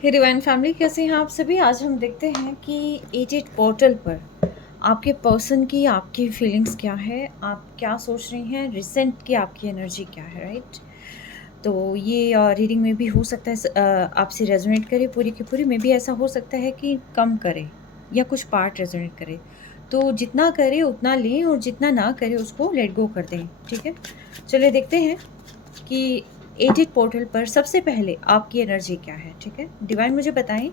हे divine family, कैसे हैं आप सभी। आज हम देखते हैं कि एजेड पोर्टल पर आपके पर्सन की आपकी फीलिंग्स क्या है, आप क्या सोच रही हैं, रिसेंट की आपकी एनर्जी क्या है, राइट। तो ये रीडिंग में भी हो सकता है आपसे रेजोनेट करे पूरी की पूरी, में भी ऐसा हो सकता है कि कम करे या कुछ पार्ट रेजोनेट करे। तो जितना करे उतना लें और जितना ना करे उसको लेट गो कर दें, ठीक है। चलिए देखते हैं कि एडिट पोर्टल पर सबसे पहले आपकी एनर्जी क्या है, ठीक है। डिवाइन मुझे बताएं,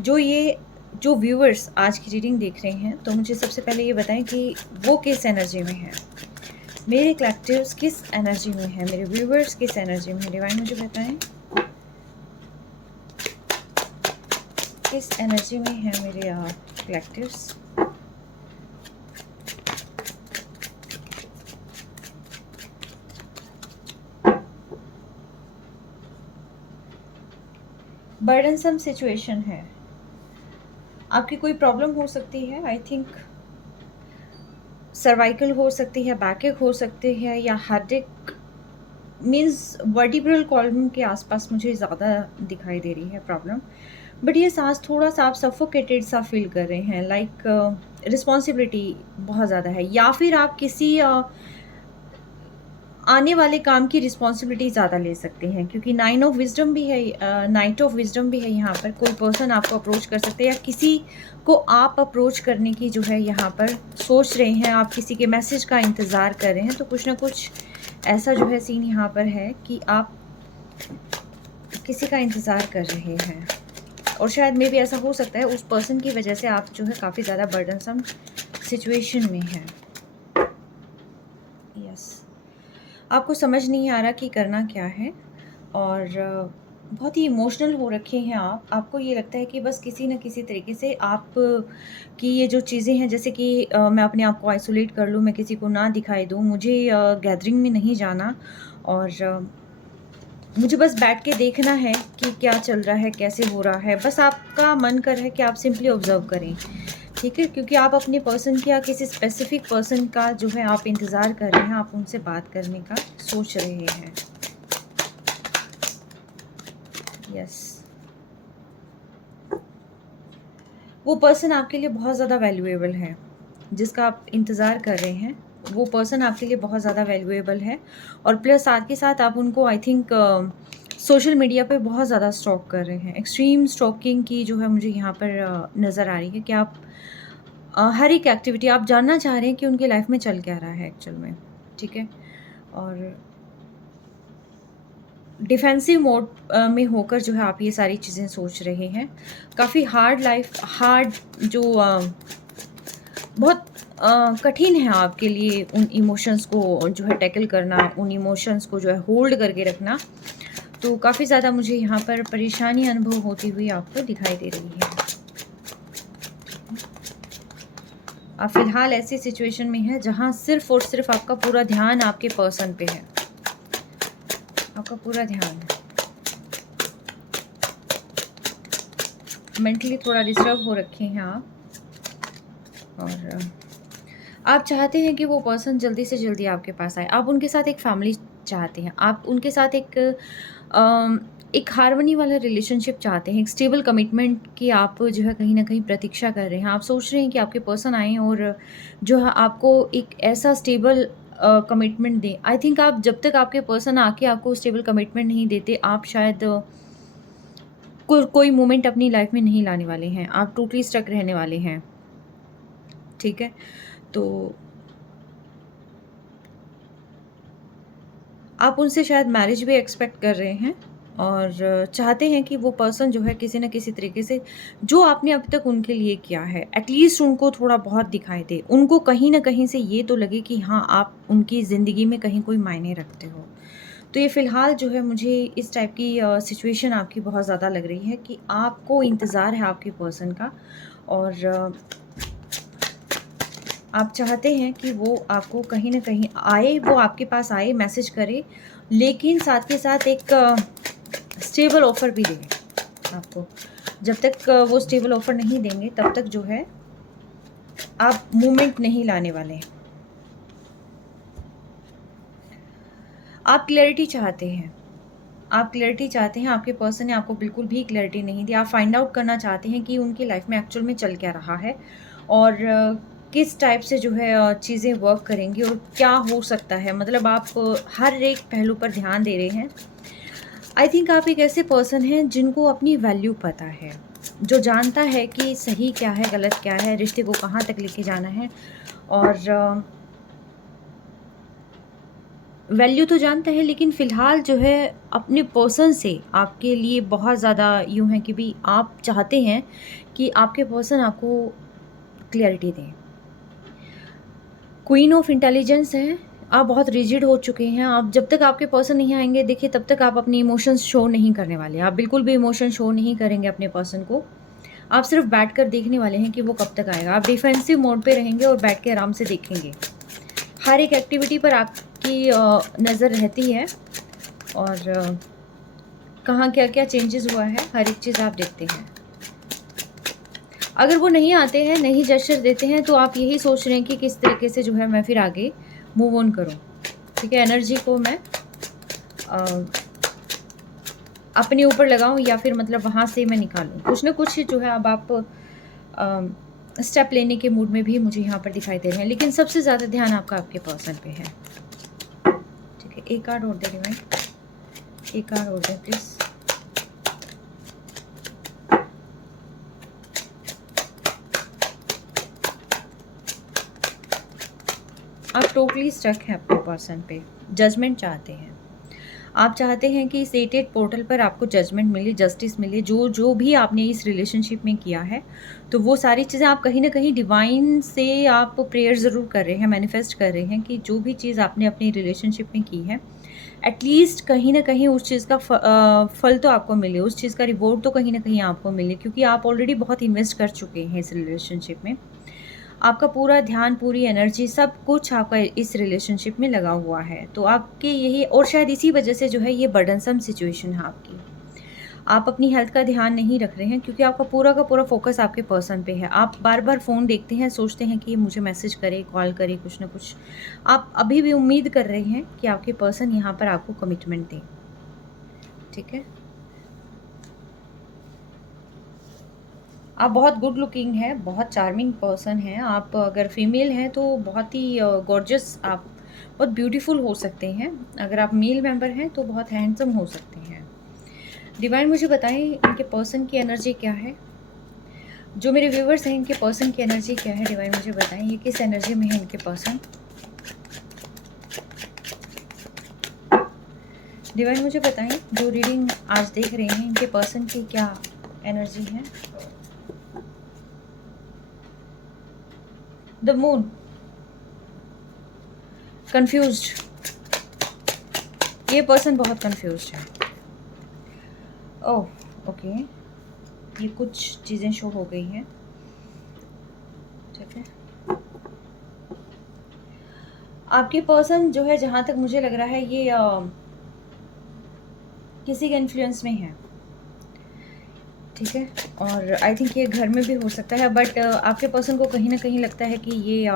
जो व्यूअर्स आज की रीडिंग देख रहे हैं, तो मुझे सबसे पहले ये बताएं कि वो किस एनर्जी में है, मेरे कलेक्टिव्स किस एनर्जी में है, मेरे व्यूअर्स किस एनर्जी में है। डिवाइन मुझे बताएं किस एनर्जी में है मेरे कलेक्टिव्स। बर्डनसम सिचुएशन है, आपकी कोई प्रॉब्लम हो सकती है। आई थिंक सर्वाइकल हो सकती है, बैकएक हो सकती है, या हेडेक मीन्स वर्टिब्रल कॉलम के आसपास मुझे ज़्यादा दिखाई दे रही है प्रॉब्लम। बट ये सांस थोड़ा सा आप सफोकेटेड सा फील कर रहे हैं, लाइक रिस्पॉन्सिबिलिटी बहुत ज़्यादा है, या फिर आप किसी आने वाले काम की रिस्पॉन्सिबिलिटी ज़्यादा ले सकते हैं, क्योंकि नाइन ऑफ विजडम भी है, नाइट ऑफ विजडम भी है यहाँ पर। कोई पर्सन आपको अप्रोच कर सकते हैं या किसी को आप अप्रोच करने की जो है यहाँ पर सोच रहे हैं, आप किसी के मैसेज का इंतज़ार कर रहे हैं। तो कुछ ना कुछ ऐसा जो है सीन यहाँ पर है कि आप किसी का इंतज़ार कर रहे हैं, और शायद मे भी ऐसा हो सकता है उस पर्सन की वजह से आप जो है काफ़ी ज़्यादा बर्डनसम सिचुएशन में हैं। यस, आपको समझ नहीं आ रहा कि करना क्या है, और बहुत ही इमोशनल हो रखे हैं आप। आपको ये लगता है कि बस किसी न किसी तरीके से आप की ये जो चीज़ें हैं, जैसे कि मैं अपने आप को आइसोलेट कर लूँ, मैं किसी को ना दिखाई दूँ, मुझे गैदरिंग में नहीं जाना, और मुझे बस बैठ के देखना है कि क्या चल रहा है, कैसे हो रहा है। बस आपका मन कर है कि आप सिंपली ऑब्जर्व करें, ठीक है, क्योंकि आप अपने पर्सन की या किसी स्पेसिफिक पर्सन का जो है आप इंतज़ार कर रहे हैं, आप उनसे बात करने का सोच रहे हैं। यस, वो पर्सन आपके लिए बहुत ज़्यादा वैल्यूएबल है, जिसका आप इंतज़ार कर रहे हैं। वो पर्सन आपके लिए बहुत ज़्यादा वैल्यूएबल है, और प्लस साथ के साथ आप उनको आई थिंक सोशल मीडिया पे बहुत ज़्यादा स्टॉक कर रहे हैं। एक्सट्रीम स्टॉकिंग की जो है मुझे यहाँ पर नज़र आ रही है कि आप हर एक एक्टिविटी आप जानना चाह रहे हैं कि उनकी लाइफ में चल क्या रहा है एक्चुअल में, ठीक है। और डिफेंसिव मोड में होकर जो है आप ये सारी चीज़ें सोच रहे हैं। काफ़ी हार्ड जो बहुत कठिन है आपके लिए उन इमोशंस को जो है टैकल करना, उन इमोशंस को जो है होल्ड करके रखना। तो काफ़ी ज़्यादा मुझे यहाँ पर परेशानी अनुभव होती हुई आपको दिखाई दे रही है। आप फिलहाल ऐसी सिचुएशन में हैं जहाँ सिर्फ और सिर्फ आपका पूरा ध्यान आपके पर्सन पे है, आपका पूरा ध्यान मेंटली थोड़ा डिस्टर्ब हो रखे हैं आप, और आप चाहते हैं कि वो पर्सन जल्दी से जल्दी आपके पास आए। आप उनके साथ एक फैमिली चाहते हैं, आप उनके साथ एक हार्मनी वाला रिलेशनशिप चाहते हैं, एक स्टेबल कमिटमेंट की आप जो है कहीं न कहीं प्रतीक्षा कर रहे हैं। आप सोच रहे हैं कि आपके पर्सन आएँ और जो है आपको एक ऐसा स्टेबल कमिटमेंट दें। आई थिंक आप जब तक आपके पर्सन आके आपको स्टेबल कमिटमेंट नहीं देते, आप शायद कोई मोमेंट अपनी लाइफ में नहीं लाने वाले हैं। आप टोटली स्टक रहने वाले हैं, ठीक है। तो आप उनसे शायद मैरिज भी एक्सपेक्ट कर रहे हैं, और चाहते हैं कि वो पर्सन जो है किसी न किसी तरीके से जो आपने अभी तक उनके लिए किया है, एटलीस्ट उनको थोड़ा बहुत दिखाई दे। उनको कहीं न कहीं से ये तो लगे कि हाँ, आप उनकी ज़िंदगी में कहीं कोई मायने रखते हो। तो ये फ़िलहाल जो है मुझे इस टाइप की सिचुएशन आपकी बहुत ज़्यादा लग रही है कि आपको इंतज़ार है आपके पर्सन का, और आप चाहते हैं कि वो आपको कहीं न कहीं आए, वो आपके पास आए, मैसेज करे, लेकिन साथ के साथ एक स्टेबल ऑफ़र भी दें आपको। जब तक वो स्टेबल ऑफ़र नहीं देंगे, तब तक जो है आप मूवमेंट नहीं लाने वाले हैं। आप क्लैरिटी चाहते हैं, आप क्लैरिटी चाहते हैं, आपके पर्सन ने आपको बिल्कुल भी क्लैरिटी नहीं दी। आप फाइंड आउट करना चाहते हैं कि उनकी लाइफ में एक्चुअल में चल क्या रहा है और किस टाइप से जो है चीज़ें वर्क करेंगी और क्या हो सकता है। मतलब आप हर एक पहलू पर ध्यान दे रहे हैं। आई थिंक आप एक ऐसे पर्सन हैं जिनको अपनी वैल्यू पता है, जो जानता है कि सही क्या है, गलत क्या है, रिश्ते को कहाँ तक लेके जाना है और वैल्यू तो जानता है, लेकिन फ़िलहाल जो है अपने पर्सन से आपके लिए बहुत ज़्यादा यूँ है कि भई आप चाहते हैं कि आपके पर्सन आपको क्लैरिटी दें। क्वीन ऑफ इंटेलिजेंस हैं, आप बहुत रिजिड हो चुके हैं। आप जब तक आपके पर्सन नहीं आएँगे, देखिए तब तक आप अपनी इमोशंस शो नहीं करने वाले। आप बिल्कुल भी इमोशन शो नहीं करेंगे अपने पर्सन को। आप सिर्फ़ बैठकर देखने वाले हैं कि वो कब तक आएगा। आप डिफेंसिव मोड पे रहेंगे और बैठ के आराम से देखेंगे। हर एक एक्टिविटी पर आपकी नज़र रहती है और कहाँ क्या-क्या चेंजेस हुआ है, हर एक चीज़ आप देखते हैं। अगर वो नहीं आते हैं, नहीं जेस्चर देते हैं, तो आप यही सोच रहे हैं कि किस तरीके से जो है मैं फिर आगे मूव ऑन करूँ। ठीक है, एनर्जी को मैं अ, अपने ऊपर लगाऊँ या फिर मतलब वहाँ से मैं निकालूँ। कुछ न कुछ जो है अब आप स्टेप लेने के मूड में भी मुझे यहाँ पर दिखाई दे रहे हैं, लेकिन सबसे ज़्यादा ध्यान आपका आपके पर्सन पे है। ठीक है, एक कार्ड और दे डिवाइन, एक कार्ड और दें प्लीज़। आप टोटली स्टक हैं अपने पर्सन पे, जजमेंट चाहते हैं। आप चाहते हैं कि इस 88 पोर्टल पर आपको जजमेंट मिले, जस्टिस मिले, जो भी आपने इस रिलेशनशिप में किया है, तो वो सारी चीज़ें आप कहीं न कहीं डिवाइन से आप प्रेयर ज़रूर कर रहे हैं, मैनिफेस्ट कर रहे हैं कि जो भी चीज़ आपने अपनी रिलेशनशिप में की है, एटलीस्ट कहीं न कहीं उस चीज़ का फल तो आपको मिले, उस चीज़ का रिवॉर्ड तो कहीं न कहीं आपको मिले, क्योंकि आप ऑलरेडी बहुत इन्वेस्ट कर चुके हैं इस रिलेशनशिप में। आपका पूरा ध्यान, पूरी एनर्जी, सब कुछ आपका इस रिलेशनशिप में लगा हुआ है। तो आपके यही और शायद इसी वजह से जो है ये बर्डनसम सिचुएशन है आपकी। आप अपनी हेल्थ का ध्यान नहीं रख रहे हैं क्योंकि आपका पूरा का पूरा फ़ोकस आपके पर्सन पे है। आप बार-बार फ़ोन देखते हैं, सोचते हैं कि ये मुझे मैसेज करे, कॉल करे, कुछ ना कुछ। आप अभी भी उम्मीद कर रहे हैं कि आपके पर्सन यहाँ पर आपको कमिटमेंट दें। ठीक है? आप बहुत गुड लुकिंग हैं, बहुत चार्मिंग पर्सन हैं। आप अगर फीमेल हैं तो बहुत ही गॉर्जियस, आप बहुत ब्यूटीफुल हो सकते हैं। अगर आप मेल मेंबर हैं तो बहुत हैंडसम हो सकते हैं। डिवाइन मुझे बताएं इनके पर्सन की एनर्जी क्या है? जो मेरे व्यूवर्स हैं इनके पर्सन की एनर्जी क्या है? डिवाइन मुझे बताएं ये किस एनर्जी में है इनके पर्सन? डिवाइन मुझे बताएं जो रीडिंग आज देख रहे हैं इनके पर्सन की क्या एनर्जी है? द मून, कंफ्यूज्ड, ये पर्सन बहुत कंफ्यूज्ड है। ओह, ओके, ये कुछ चीज़ें शो हो गई हैं। ठीक है, आपके पर्सन जो है जहाँ तक मुझे लग रहा है ये किसी के इन्फ्लुएंस में है। ठीक है, और आई थिंक ये घर में भी हो सकता है, बट आपके पर्सन को कहीं ना कहीं लगता है कि ये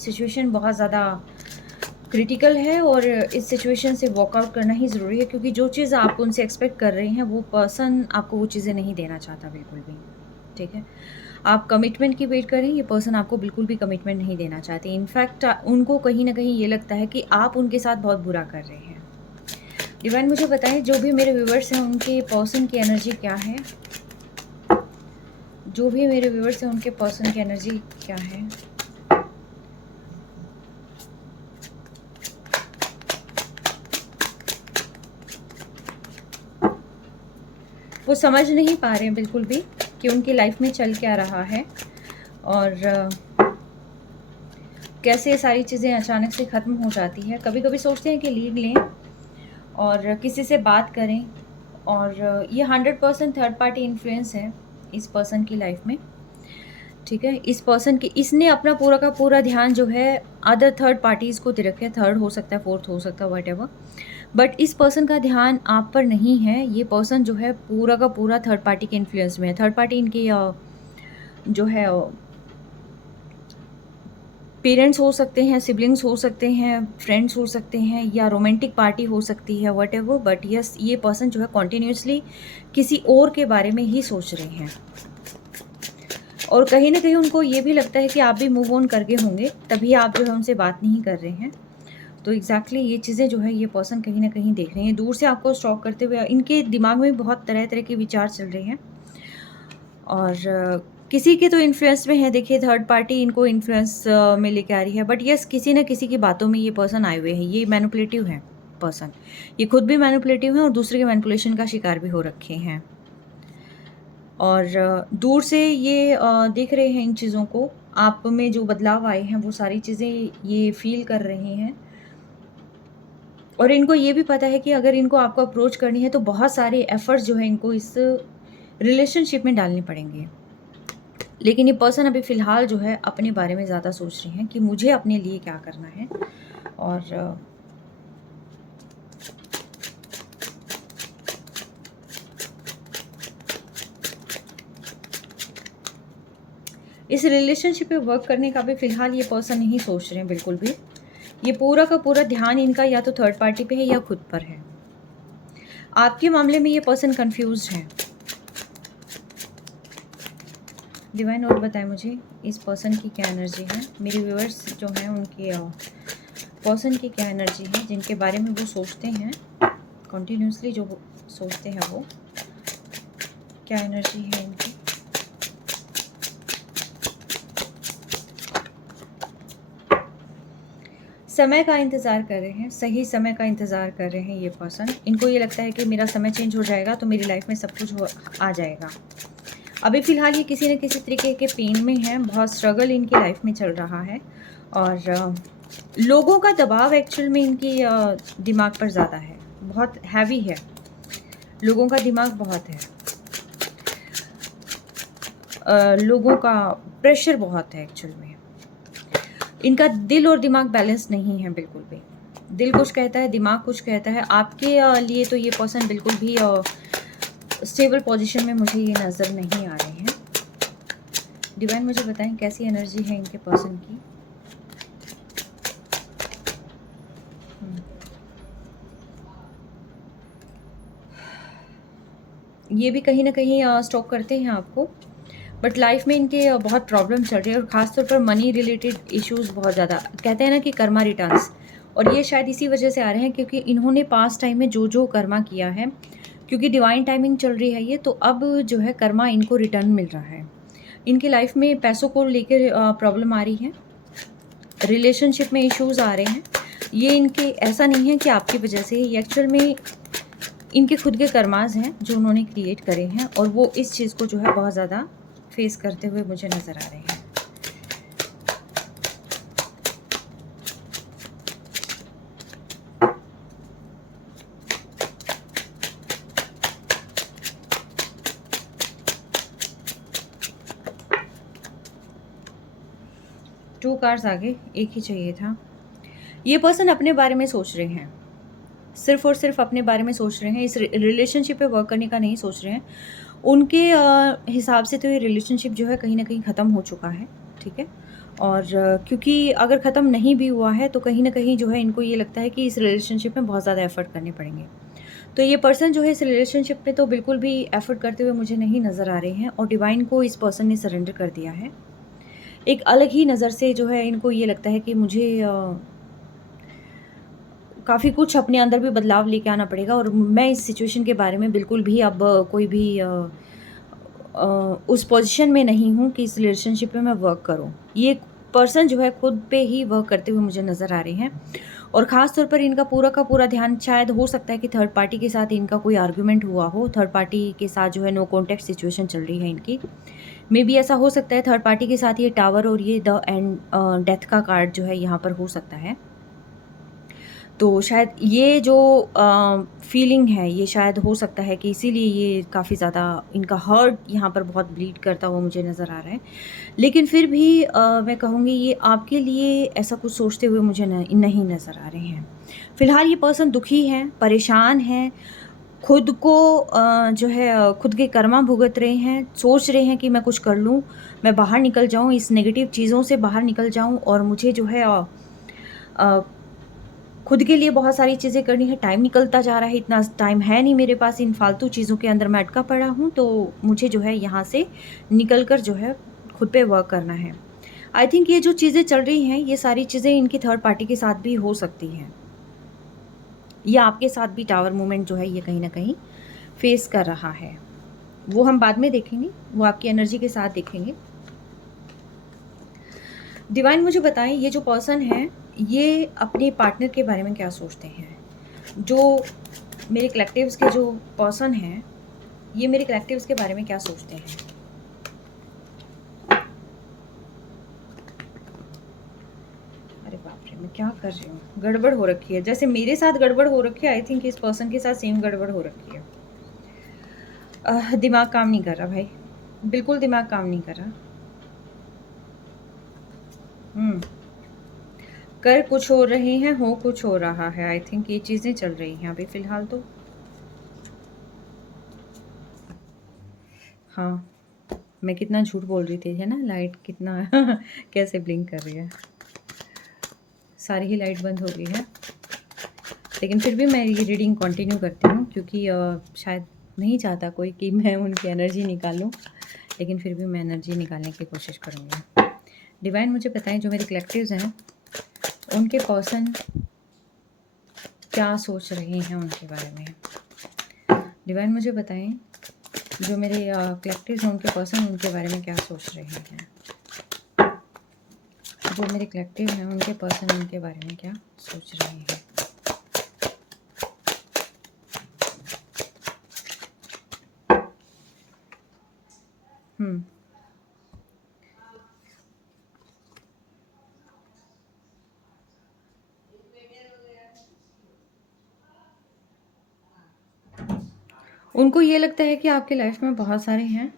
सिचुएशन बहुत ज़्यादा क्रिटिकल है और इस सिचुएशन से वॉकआउट करना ही ज़रूरी है, क्योंकि जो चीज़ आप उनसे एक्सपेक्ट कर रहे हैं वो पर्सन आपको वो चीज़ें नहीं देना चाहता बिल्कुल भी। ठीक है, आप कमिटमेंट की वेट करें, ये पर्सन आपको बिल्कुल भी कमिटमेंट नहीं देना चाहते। इनफैक्ट उनको कहीं ना कहीं ये लगता है कि आप उनके साथ बहुत बुरा कर रहे हैं। डिवाइन मुझे बताएं जो भी मेरे व्यूवर्स हैं उनके पर्सन की एनर्जी क्या है? जो भी मेरे व्यूवर्स हैं उनके पर्सन की एनर्जी क्या है? वो समझ नहीं पा रहे हैं बिल्कुल भी कि उनकी लाइफ में चल क्या रहा है और कैसे ये सारी चीज़ें अचानक से ख़त्म हो जाती है। कभी कभी सोचते हैं कि लीड लें और किसी से बात करें, और ये 100% थर्ड पार्टी इन्फ्लुएंस है इस पर्सन की लाइफ में। ठीक है, इस पर्सन की इसने अपना पूरा का पूरा ध्यान जो है अदर थर्ड पार्टीज़ को दे रखा है। थर्ड हो सकता है, फोर्थ हो सकता है, व्हाटएवर, बट इस पर्सन का ध्यान आप पर नहीं है। ये पर्सन जो है पूरा का पूरा थर्ड पार्टी के इन्फ्लुएंस में है। थर्ड पार्टी इनकी जो है पेरेंट्स हो सकते हैं, सिबलिंग्स हो सकते हैं, फ्रेंड्स हो सकते हैं या रोमांटिक पार्टी हो सकती है, व्हाटएवर, बट यस ये पर्सन जो है कॉन्टिन्यूसली किसी और के बारे में ही सोच रहे हैं। और कहीं न कहीं उनको ये भी लगता है कि आप भी मूव ऑन कर गए होंगे, तभी आप जो है उनसे बात नहीं कर रहे हैं। तो एग्ज़ैक्टली ये चीज़ें जो है ये पर्सन कहीं न कहीं देख रहे हैं। दूर से आपको स्टॉक करते हुए इनके दिमाग में बहुत तरह-तरह के विचार चल रहे हैं। और किसी के तो इन्फ्लुएंस में है, देखिए थर्ड पार्टी इनको इन्फ्लुएंस में लेके आ रही है, बट यस किसी न किसी की बातों में ये पर्सन आए हुए हैं। ये मैनिपुलेटिव हैं पर्सन। ये खुद भी मैनिपुलेटिव हैं और दूसरे के मैनिपुलेशन का शिकार भी हो रखे हैं। और दूर से ये देख रहे हैं इन चीज़ों को, आप में जो बदलाव आए हैं वो सारी चीज़ें ये फ़ील कर रहे हैं। और इनको ये भी पता है कि अगर इनको आपको अप्रोच करनी है तो बहुत सारे एफ़र्ट्स जो है इनको इस रिलेशनशिप में डालने पड़ेंगे। लेकिन ये पर्सन अभी फ़िलहाल जो है अपने बारे में ज़्यादा सोच रहे हैं कि मुझे अपने लिए क्या करना है। और इस रिलेशनशिप पे वर्क करने का भी फ़िलहाल ये पर्सन नहीं सोच रहे हैं बिल्कुल भी। ये पूरा का पूरा ध्यान इनका या तो थर्ड पार्टी पे है या खुद पर है। आपके मामले में ये पर्सन कन्फ्यूज़्ड है। डिवाइन और बताएं मुझे इस पर्सन की क्या एनर्जी है। मेरे व्यूअर्स जो हैं उनके पर्सन की क्या एनर्जी है, जिनके बारे में वो सोचते हैं कॉन्टिन्यूसली, जो वो सोचते हैं वो क्या एनर्जी है इनकी। समय का इंतज़ार कर रहे हैं, सही समय का इंतज़ार कर रहे हैं ये पर्सन। इनको ये लगता है कि मेरा समय चेंज हो जाएगा तो मेरी लाइफ में सब कुछ आ जाएगा। अभी फ़िलहाल ये किसी न किसी तरीके के पेन में हैं, बहुत स्ट्रगल इनकी लाइफ में चल रहा है। और लोगों का दबाव एक्चुअल में इनकी दिमाग पर ज़्यादा है, बहुत हैवी है, लोगों का दिमाग बहुत है। लोगों का प्रेशर बहुत है एक्चुअल में। इनका दिल और दिमाग बैलेंस नहीं है बिल्कुल भी। दिल कुछ कहता है, दिमाग कुछ कहता है। आपके लिए तो ये पर्सन बिल्कुल भी स्टेबल पोजीशन में मुझे ये नज़र नहीं आ रहे हैं। डिवाइन मुझे बताएं कैसी एनर्जी है इनके पर्सन की। ये भी कहीं ना कहीं स्टॉक करते हैं आपको, बट लाइफ में इनके बहुत प्रॉब्लम चल रही है और ख़ासतौर पर मनी रिलेटेड इश्यूज बहुत ज़्यादा। कहते हैं ना कि कर्मा रिटर्न्स, और ये शायद इसी वजह से आ रहे हैं क्योंकि इन्होंने पास्ट टाइम में जो जो कर्मा किया है, क्योंकि डिवाइन टाइमिंग चल रही है ये, तो अब जो है कर्मा इनको रिटर्न मिल रहा है। इनकी लाइफ में पैसों को लेकर प्रॉब्लम आ रही है, रिलेशनशिप में इश्यूज आ रहे हैं। ये इनके ऐसा नहीं है कि आपकी वजह से, ये एक्चुअल में इनके खुद के कर्माज हैं जो उन्होंने क्रिएट करे हैं, और वो इस चीज़ को जो है बहुत ज़्यादा फेस करते हुए मुझे नज़र आ रहे हैं। टू कार्ड्स आगे, एक ही चाहिए था। ये पर्सन अपने बारे में सोच रहे हैं, सिर्फ और सिर्फ अपने बारे में सोच रहे हैं। इस रिलेशनशिप पे वर्क करने का नहीं सोच रहे हैं। उनके हिसाब से तो ये रिलेशनशिप जो है कहीं ना कहीं ख़त्म हो चुका है, ठीक है। और क्योंकि अगर ख़त्म नहीं भी हुआ है तो कहीं ना कहीं जो है इनको ये लगता है कि इस रिलेशनशिप में बहुत ज़्यादा एफर्ट करने पड़ेंगे। तो ये पर्सन जो है इस रिलेशनशिप पे तो बिल्कुल भी एफर्ट करते हुए मुझे नहीं नज़र आ रहे हैं, और डिवाइन को इस पर्सन ने सरेंडर कर दिया है। एक अलग ही नज़र से जो है इनको ये लगता है कि मुझे काफ़ी कुछ अपने अंदर भी बदलाव लेके आना पड़ेगा, और मैं इस सिचुएशन के बारे में बिल्कुल भी अब कोई भी उस पोजीशन में नहीं हूँ कि इस रिलेशनशिप में मैं वर्क करूँ। ये पर्सन जो है खुद पे ही वर्क करते हुए मुझे नज़र आ रहे हैं, और ख़ास तौर पर इनका पूरा का पूरा ध्यान, शायद हो सकता है कि थर्ड पार्टी के साथ इनका कोई आर्गुमेंट हुआ हो, थर्ड पार्टी के साथ जो है नो कॉन्टैक्ट सिचुएशन चल रही है इनकी। मे बी ऐसा हो सकता है, थर्ड पार्टी के साथ ये टावर और ये द एंड डेथ का कार्ड जो है यहाँ पर हो सकता है। तो शायद ये जो फीलिंग है ये शायद हो सकता है कि इसीलिए ये काफ़ी ज़्यादा इनका हर्ट यहाँ पर बहुत ब्लीड करता हुआ मुझे नज़र आ रहा है। लेकिन फिर भी मैं कहूँगी ये आपके लिए ऐसा कुछ सोचते हुए मुझे नहीं नज़र आ रहे हैं। फ़िलहाल ये पर्सन दुखी है, परेशान है, खुद को जो है खुद के कर्मा भुगत रहे हैं, सोच रहे हैं कि मैं कुछ कर लूँ, मैं बाहर निकल जाऊँ, इस नेगेटिव चीज़ों से बाहर निकल जाऊँ और मुझे जो है अ, खुद के लिए बहुत सारी चीज़ें करनी है, टाइम निकलता जा रहा है, इतना टाइम है नहीं मेरे पास, इन फालतू चीज़ों के अंदर मैं अटका पड़ा हूँ, तो मुझे जो है यहाँ से निकल कर जो है खुद पे वर्क करना है। आई थिंक ये जो चीज़ें चल रही हैं, ये सारी चीज़ें इनकी थर्ड पार्टी के साथ भी हो सकती हैं, या आपके साथ भी टावर मूवमेंट जो है ये कहीं न कहीं फेस कर रहा है। वो हम बाद में देखेंगे, वो आपकी एनर्जी के साथ देखेंगे। डिवाइन मुझे बताएँ, ये जो पर्सन है, ये अपने पार्टनर के बारे में क्या सोचते हैं? जो मेरे कलेक्टिव्स के जो पर्सन हैं, ये मेरे कलेक्टिव्स के बारे में क्या सोचते हैं? अरे बाप रे! मैं क्या कर रही हूँ? गड़बड़ हो रखी है। जैसे मेरे साथ गड़बड़ हो रखी है, आई थिंक इस पर्सन के साथ सेम गड़बड़ हो रखी है। दिमाग काम नहीं कर रहा भाई, बिल्कुल दिमाग काम नहीं कर रहा। हुँ, कर कुछ और रहे हैं, हो कुछ हो रहा है। आई थिंक ये चीज़ें चल रही हैं अभी फ़िलहाल तो। हाँ, मैं कितना झूठ बोल रही थी, है ना? लाइट कितना कैसे ब्लिंक कर रही है। सारी ही लाइट बंद हो गई है। लेकिन फिर भी मैं ये रीडिंग कंटिन्यू करती हूँ क्योंकि शायद नहीं चाहता कोई कि मैं उनकी एनर्जी निकालूँ, लेकिन फिर भी मैं एनर्जी निकालने की कोशिश करूँगी। डिवाइन मुझे बताएँ, जो मेरे कलेक्टिव्स हैं, उनके पर्सन क्या सोच रहे हैं उनके बारे में? डिवाइन मुझे बताएँ, जो मेरे कलेक्टिव्स हैं, उनके पर्सन उनके बारे में क्या सोच रहे हैं? जो मेरे कलेक्टिव हैं, उनके पर्सन उनके बारे में क्या सोच रहे हैं? हुँ। उनको ये लगता है कि आपकी लाइफ़ में बहुत सारे हैं,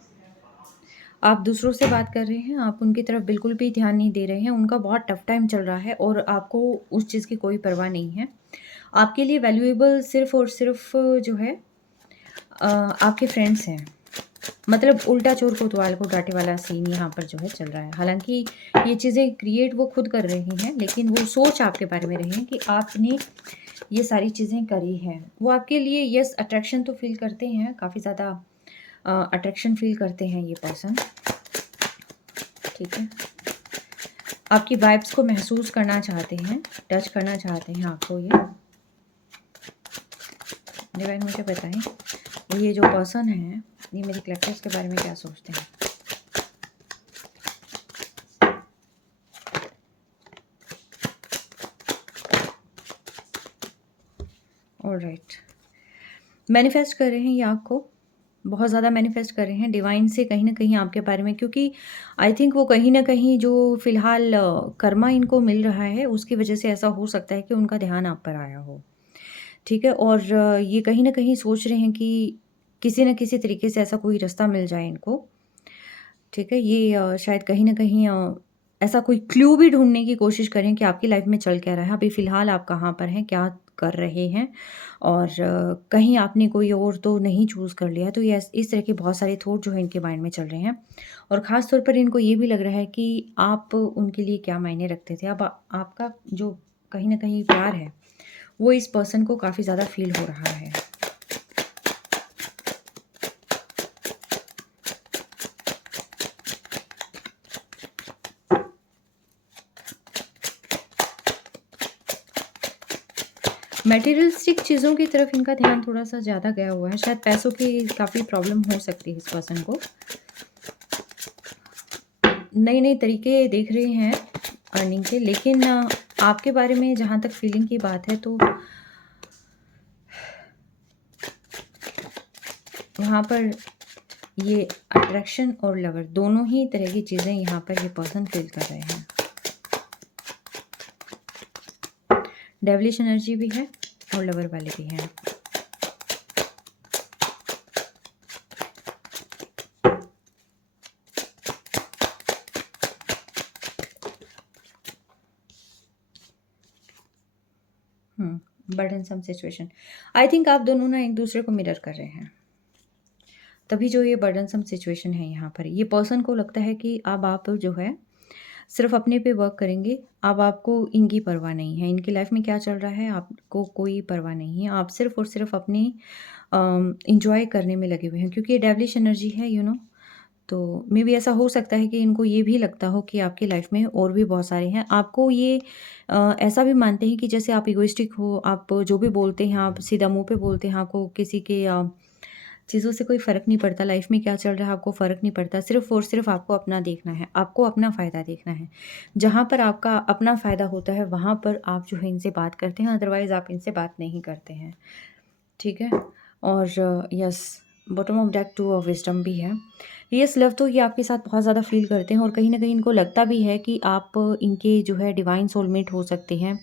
आप दूसरों से बात कर रहे हैं, आप उनकी तरफ बिल्कुल भी ध्यान नहीं दे रहे हैं, उनका बहुत टफ़ टाइम चल रहा है और आपको उस चीज़ की कोई परवाह नहीं है। आपके लिए वैल्यूएबल सिर्फ़ और सिर्फ़ जो है आपके फ्रेंड्स हैं। मतलब उल्टा चोर कोतवाल को डाँटे वाला सीन यहाँ पर जो है चल रहा है। हालाँकि ये चीज़ें क्रिएट वो खुद कर रही हैं, लेकिन वो सोच आपके बारे में रही है कि आपने ये सारी चीज़ें करी हैं। वो आपके लिए येस अट्रैक्शन तो फ़ील करते हैं, काफ़ी ज़्यादा अट्रैक्शन फ़ील करते हैं ये पर्सन, ठीक है? आपकी वाइब्स को महसूस करना चाहते हैं, टच करना चाहते हैं आपको ये। डिवाइन मुझे बताएँ, ये जो पर्सन है, ये मेरे कलेक्टिव्स के बारे में क्या सोचते हैं? ऑलराइट। मैनिफेस्ट कर रहे हैं ये आपको, बहुत ज़्यादा मैनिफेस्ट कर रहे हैं डिवाइन से कहीं न कहीं आपके बारे में, क्योंकि आई थिंक वो कहीं न कहीं जो फ़िलहाल कर्मा इनको मिल रहा है, उसकी वज़ह से ऐसा हो सकता है कि उनका ध्यान आप पर आया हो, ठीक है? और ये कहीं न कहीं सोच रहे हैं कि किसी न किसी तरीके से ऐसा कोई रास्ता मिल जाए इनको, ठीक है? ये शायद कहीं न कहीं ऐसा कोई क्लू भी ढूँढने की कोशिश करें कि आपकी लाइफ़ में चल क्या रहा है, अभी फ़िलहाल आप कहाँ पर हैं, क्या कर रहे हैं और कहीं आपने कोई और तो नहीं चूज़ कर लिया है। तो ये इस तरह के बहुत सारे थॉट जो है इनके माइंड में चल रहे हैं और ख़ास तौर पर इनको ये भी लग रहा है कि आप उनके लिए क्या मायने रखते थे। अब आपका जो कहीं न कहीं प्यार है, वो इस पर्सन को काफ़ी ज़्यादा फ़ील हो रहा है। मटेरियलिस्टिक चीज़ों की तरफ इनका ध्यान थोड़ा-सा ज़्यादा गया हुआ है। शायद पैसों की काफ़ी प्रॉब्लम हो सकती है इस पर्सन को। नए-नए तरीके देख रहे हैं अर्निंग के, लेकिन आपके बारे में जहाँ तक फीलिंग की बात है तो वहाँ पर ये अट्रैक्शन और लवर दोनों ही तरह की चीज़ें यहाँ पर ये पर्सन फ़ील कर रहे हैं। डेविलिश एनर्जी भी है और लवर वाले भी हैं। Burdensome situation. आई थिंक आप दोनों ना एक दूसरे को मिरर कर रहे हैं, तभी जो ये बर्डनसम सिचुएशन है यहाँ पर। ये पर्सन को लगता है कि अब आप जो है सिर्फ अपने पे वर्क करेंगे, अब आपको इनकी परवाह नहीं है, इनकी लाइफ में क्या चल रहा है आपको कोई परवाह नहीं है। आप सिर्फ और सिर्फ अपनी इंजॉय करने में लगे हुए हैं, क्योंकि ये डेविलिश एनर्जी है तो मे बी ऐसा हो सकता है कि इनको ये भी लगता हो कि आपकी लाइफ में और भी बहुत सारे हैं। आपको ये ऐसा भी मानते हैं कि जैसे आप इगोइस्टिक हो, आप जो भी बोलते हैं आप सीधा मुंह पे बोलते हैं, आपको किसी के चीज़ों से कोई फ़र्क नहीं पड़ता, लाइफ में क्या चल रहा है आपको फ़र्क नहीं पड़ता, सिर्फ़ और सिर्फ़ आपको अपना देखना है, आपको अपना फ़ायदा देखना है। जहाँ पर आपका अपना फ़ायदा होता है वहाँ पर आप जो है इनसे बात करते हैं, अदरवाइज़ आप इनसे बात नहीं करते हैं, ठीक है? और yes, bottom of deck 2 of wisdom भी है। यस, लव तो ये आपके साथ बहुत ज़्यादा फ़ील करते हैं और कहीं न कहीं इनको लगता भी है कि आप इनके जो है डिवाइन सोलमेट हो सकते हैं,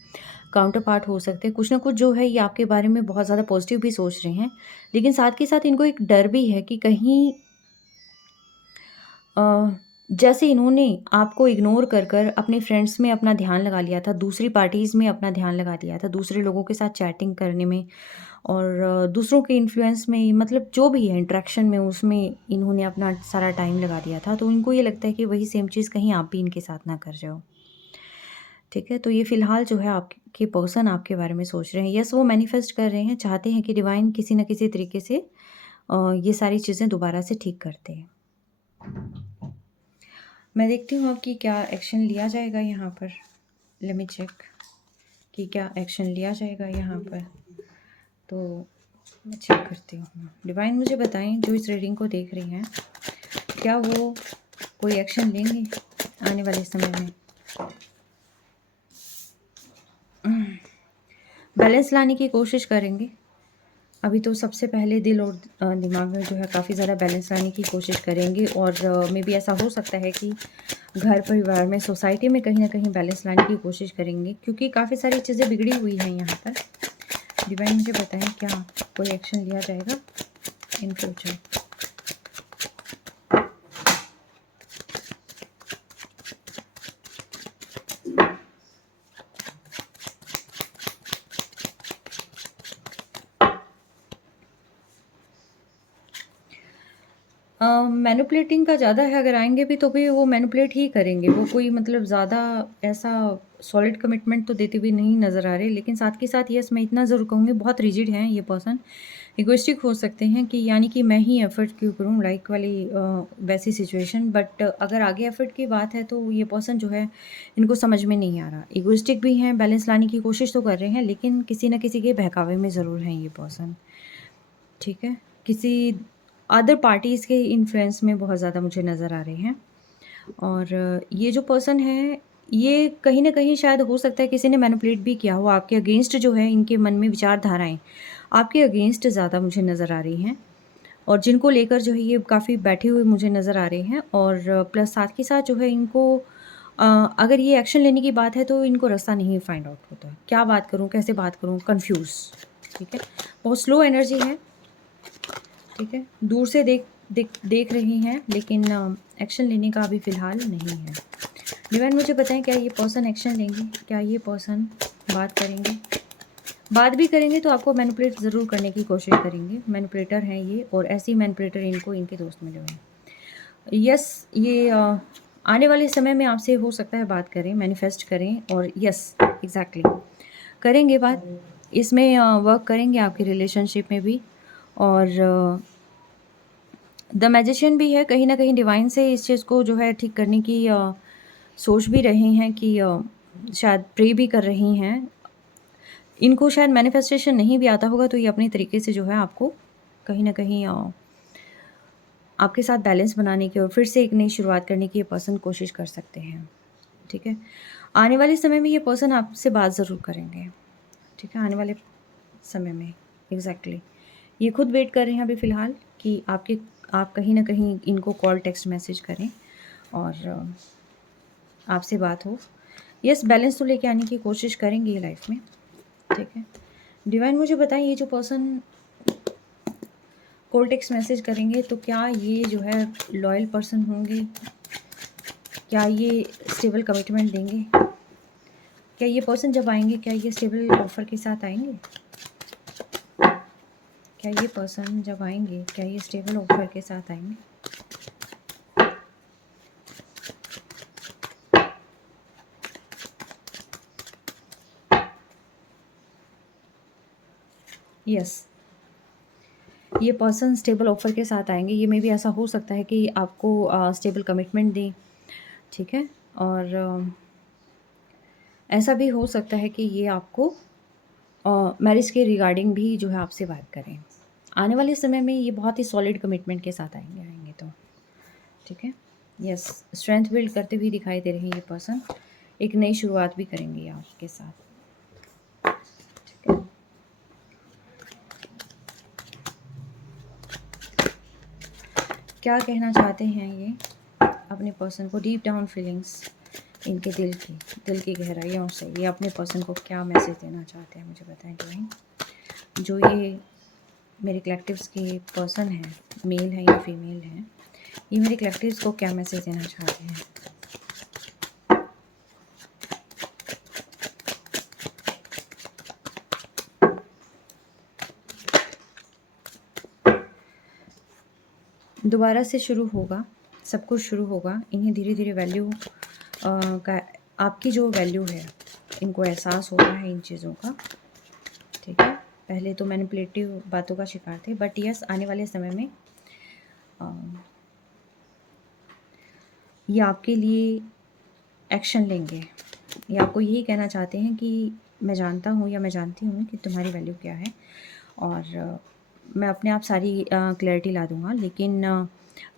काउंटर पार्ट हो सकते हैं। कुछ ना कुछ जो है ये आपके बारे में बहुत ज़्यादा पॉज़िटिव भी सोच रहे हैं, लेकिन साथ के साथ इनको एक डर भी है कि कहीं अ, जैसे इन्होंने आपको इग्नोर कर कर अपने फ्रेंड्स में अपना ध्यान लगा लिया था, दूसरी पार्टीज़ में अपना ध्यान लगा लिया था, दूसरे लोगों के साथ चैटिंग करने में और दूसरों के इन्फ्लुएंस में, मतलब जो भी है इंटरेक्शन में, उसमें इन्होंने अपना सारा टाइम लगा दिया था। तो इनको ये लगता है कि वही सेम चीज़ कहीं आप भी इनके साथ ना कर रहे हो, ठीक है? तो ये फ़िलहाल जो है आपके पर्सन आपके बारे में सोच रहे हैं। यस, वो मैनिफेस्ट कर रहे हैं, चाहते हैं कि डिवाइन किसी न किसी तरीके से ये सारी चीज़ें दोबारा से ठीक कर दे। मैं देखती हूँ अब कि क्या एक्शन लिया जाएगा यहाँ पर। लेट मी चेक कि क्या एक्शन लिया जाएगा यहाँ पर। तो मैं चेक करती हूँ। डिवाइन मुझे बताएं, जो इस रीडिंग को देख रही हैं, क्या वो कोई एक्शन लेंगे आने वाले समय में? बैलेंस लाने की कोशिश करेंगे। अभी तो सबसे पहले दिल और दिमाग में जो है काफ़ी ज़्यादा बैलेंस लाने की कोशिश करेंगे और मे बी ऐसा हो सकता है कि घर परिवार में, सोसाइटी में कहीं ना कहीं बैलेंस लाने की कोशिश करेंगे, क्योंकि काफ़ी सारी चीज़ें बिगड़ी हुई हैं यहाँ पर। डिवाइन मुझे बताएं, क्या कोई एक्शन लिया जाएगा इन फ्यूचर? मैनिपुलेटिंग का ज़्यादा है, अगर आएँगे भी तो भी वो मैनिपुलेट ही करेंगे। वो कोई मतलब ज़्यादा ऐसा सॉलिड कमिटमेंट तो देते हुए नहीं नज़र आ रहे। लेकिन साथ के साथ यस, मैं इतना ज़रूर कहूँगी, बहुत रिजिड हैं ये पर्सन, इगोइस्टिक हो सकते हैं कि यानी कि मैं ही एफ़र्ट क्यों करूँ, लाइक वाली वैसी सिचुएशन। बट अगर आगे एफ़र्ट की बात है तो ये पर्सन जो है इनको समझ में नहीं आ रहा। इगोइस्टिक भी हैं, बैलेंस लाने की कोशिश तो कर रहे हैं, लेकिन किसी न किसी के बहकावे में ज़रूर हैं ये पर्सन, ठीक है? किसी अदर पार्टीज़ के इन्फ्लुएंस में बहुत ज़्यादा मुझे नज़र आ रहे हैं। और ये जो पर्सन है, ये कहीं न कहीं शायद हो सकता है किसी ने मैनिपुलेट भी किया हो आपके अगेंस्ट, जो है इनके मन में विचारधाराएँ आपके अगेंस्ट ज़्यादा मुझे नज़र आ रही हैं और जिनको लेकर जो है ये काफ़ी बैठे हुए मुझे नज़र आ रहे हैं। और प्लस साथ के साथ जो है इनको अगर ये एक्शन लेने की बात है तो इनको रास्ता नहीं फाइंड आउट होता। क्या बात करूँ, कैसे बात करूँ, कन्फ्यूज़, ठीक है? बहुत स्लो एनर्जी है, ठीक है? दूर से देख रही हैं, लेकिन एक्शन लेने का अभी फ़िलहाल नहीं है। डिवाइन मुझे बताएं, क्या ये पर्सन एक्शन लेंगे? क्या ये पर्सन बात करेंगे? बात भी करेंगे तो आपको मैनिपुलेट ज़रूर करने की कोशिश करेंगे। मैनिपुलेटर हैं ये, और ऐसे ही मैनिपुलेटर इनको इनके दोस्त मिले हुए हैं। यस, ये आने वाले समय में आपसे हो सकता है बात करें, मैनिफेस्ट करें, और यस एग्जैक्टली करेंगे बात। इसमें वर्क करेंगे आपके रिलेशनशिप में भी। और द मैजिशियन भी है, कहीं न कहीं डिवाइन से इस चीज़ को जो है ठीक करने की सोच भी रहे हैं कि शायद प्रे भी कर रही हैं। इनको शायद मैनिफेस्टेशन नहीं भी आता होगा, तो ये अपने तरीके से जो है आपको कहीं न कहीं आपके साथ बैलेंस बनाने की और फिर से एक नई शुरुआत करने की ये पर्सन कोशिश कर सकते हैं, ठीक है? आने वाले समय में ये पर्सन आपसे बात ज़रूर करेंगे, ठीक है? आने वाले समय में एग्ज़ैक्टली ये खुद वेट कर रहे हैं अभी फ़िलहाल कि आप कहीं न कहीं इनको कॉल, टेक्स्ट मैसेज करें और आपसे बात हो। यस, बैलेंस तो लेके आने की कोशिश करेंगे ये लाइफ़ में, ठीक है? डिवाइन मुझे बताएं, ये जो पर्सन कॉल, टेक्स्ट मैसेज करेंगे तो क्या ये जो है लॉयल पर्सन होंगे? क्या ये स्टेबल कमिटमेंट देंगे? क्या ये पर्सन जब आएंगे, क्या ये स्टेबल ऑफर के साथ आएंगे? क्या ये पर्सन जब आएंगे, क्या ये स्टेबल ऑफर के साथ आएंगे? यस, ये पर्सन स्टेबल ऑफर के साथ आएंगे। ये मे भी ऐसा हो सकता है कि आपको स्टेबल कमिटमेंट दें, ठीक है। और ऐसा भी हो सकता है कि ये आपको मैरिज के रिगार्डिंग भी जो है आपसे बात करें। आने वाले समय में ये बहुत ही सॉलिड कमिटमेंट के साथ आएंगे तो, ठीक है। यस, स्ट्रेंथ बिल्ड करते हुए दिखाई दे रहे हैं ये पर्सन। एक नई शुरुआत भी करेंगे आपके साथ, ठीक है। क्या कहना चाहते हैं ये अपने पर्सन को? डीप डाउन फीलिंग्स इनके दिल की गहराइयों से ये अपने पर्सन को क्या मैसेज देना चाहते हैं, मुझे बताएं डिवाइन। जो ये मेरे कलेक्टिव्स के पर्सन हैं, मेल है या फीमेल हैं, ये मेरे कलेक्टिव्स को क्या मैसेज देना चाहते हैं? दोबारा से शुरू होगा, सब कुछ शुरू होगा। इन्हें धीरे धीरे वैल्यू का, आपकी जो वैल्यू है, इनको एहसास हो रहा है इन चीज़ों का, ठीक है। पहले तो मैनिपुलेटिव बातों का शिकार थे, बट यस, आने वाले समय में ये आपके लिए एक्शन लेंगे। ये आपको यही कहना चाहते हैं कि मैं जानता हूँ या मैं जानती हूँ कि तुम्हारी वैल्यू क्या है, और मैं अपने आप सारी क्लैरिटी ला दूँगा, लेकिन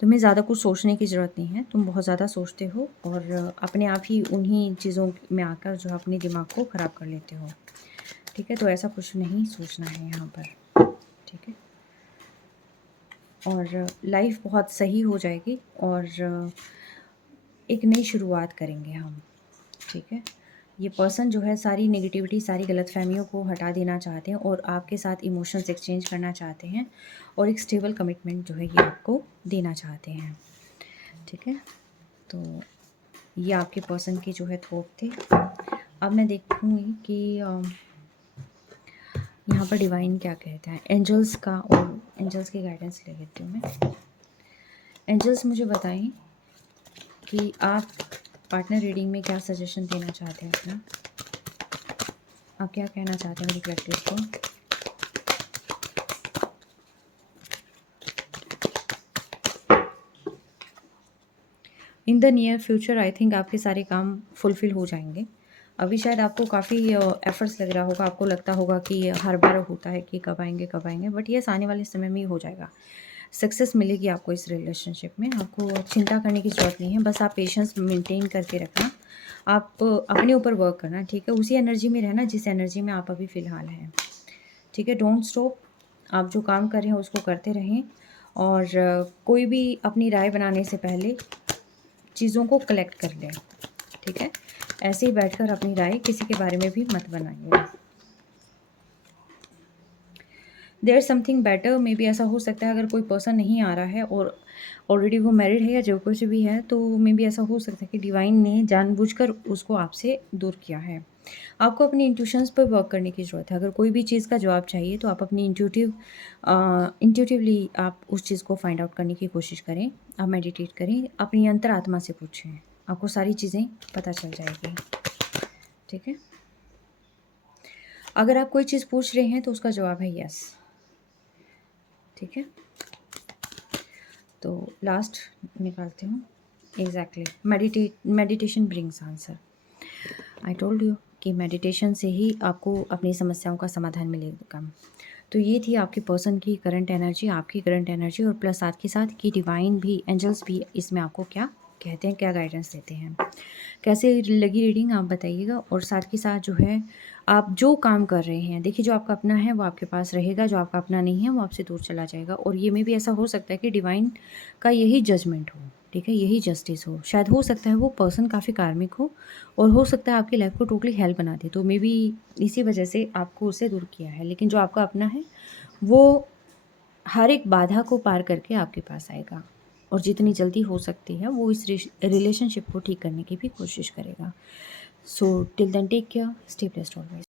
तुम्हें ज़्यादा कुछ सोचने की ज़रूरत नहीं है। तुम बहुत ज़्यादा सोचते हो और अपने आप ही उन्हीं चीज़ों में आकर जो अपने दिमाग को ख़राब कर लेते हो, ठीक है। तो ऐसा कुछ नहीं सोचना है यहाँ पर, ठीक है। और लाइफ बहुत सही हो जाएगी और एक नई शुरुआत करेंगे हम, ठीक है। ये पर्सन जो है सारी नेगेटिविटी, सारी गलतफहमियों को हटा देना चाहते हैं और आपके साथ इमोशंस एक्सचेंज करना चाहते हैं और एक स्टेबल कमिटमेंट जो है ये आपको देना चाहते हैं, ठीक है। तो ये आपके पर्सन की जो है थॉट थे। अब मैं देखूँगी कि यहाँ पर डिवाइन क्या कहते हैं एंजल्स का, और एंजल्स की गाइडेंस ले लेती हूँ मैं। एंजल्स मुझे बताएं कि आप पार्टनर रीडिंग में क्या सजेशन देना चाहते हैं अपना, आप क्या कहना चाहते हैं मेरी कलेक्टिव को? In the near future I think आपके सारे काम फुलफ़िल हो जाएंगे। अभी शायद आपको काफ़ी एफर्ट्स लग रहा होगा, आपको लगता होगा कि ये हर बार होता है कि कब आएंगे कब आएंगे, बट यस, आने वाले समय में ही हो जाएगा। सक्सेस मिलेगी आपको इस रिलेशनशिप में, आपको चिंता करने की ज़रूरत नहीं है। बस आप पेशेंस मेंटेन करके रखना, आप अपने ऊपर वर्क करना, ठीक है। उसी एनर्जी में रहना जिस एनर्जी में आप अभी फ़िलहाल हैं, ठीक है। डोंट स्टॉप, आप जो काम कर रहे हैं उसको करते रहें, और कोई भी अपनी राय बनाने से पहले चीज़ों को कलेक्ट कर लें, ठीक है। ऐसे ही बैठकर अपनी राय किसी के बारे में भी मत बनाइए। There something better, maybe ऐसा हो सकता है अगर कोई पर्सन नहीं आ रहा है और ऑलरेडी वो मैरिड है या जो कुछ भी है, तो मे बी ऐसा हो सकता है कि डिवाइन ने जानबूझकर उसको आपसे दूर किया है। आपको अपनी इंट्यूशंस पर वर्क करने की ज़रूरत है। अगर कोई भी चीज़ का जवाब चाहिए तो आप अपनी इंट्यूटिवली आप उस चीज़ को फाइंड आउट करने की कोशिश करें। आप मेडिटेट करें, अपनी अंतरात्मा से पूछें, आपको सारी चीज़ें पता चल जाएगी, ठीक है। अगर आप कोई चीज़ पूछ रहे हैं तो उसका जवाब है यस, ठीक है। तो लास्ट निकालती हूँ। Exactly, meditation brings answer. I told you कि मेडिटेशन से ही आपको अपनी समस्याओं का समाधान मिलेगा। तो ये थी आपके पर्सन की करंट एनर्जी, आपकी करंट एनर्जी, और प्लस साथ के साथ कि डिवाइन भी, एंजल्स भी इसमें आपको क्या कहते हैं, क्या गाइडेंस देते हैं। कैसे लगी रीडिंग आप बताइएगा। और साथ के साथ जो है आप जो काम कर रहे हैं, देखिए जो आपका अपना है वो आपके पास रहेगा, जो आपका अपना नहीं है वो आपसे दूर चला जाएगा। और ये में भी ऐसा हो सकता है कि डिवाइन का यही जजमेंट हो, ठीक है, यही जस्टिस हो। शायद हो सकता है वो पर्सन काफ़ी कार्मिक हो और हो सकता है आपकी लाइफ को टोटली हेल बना दे, तो मे बी इसी वजह से आपको उससे दूर किया है। लेकिन जो आपका अपना है वो हर एक बाधा को पार करके आपके पास आएगा और जितनी जल्दी हो सकती है वो इस रिलेशनशिप को ठीक करने की भी कोशिश करेगा। So till then take care, stay blessed always.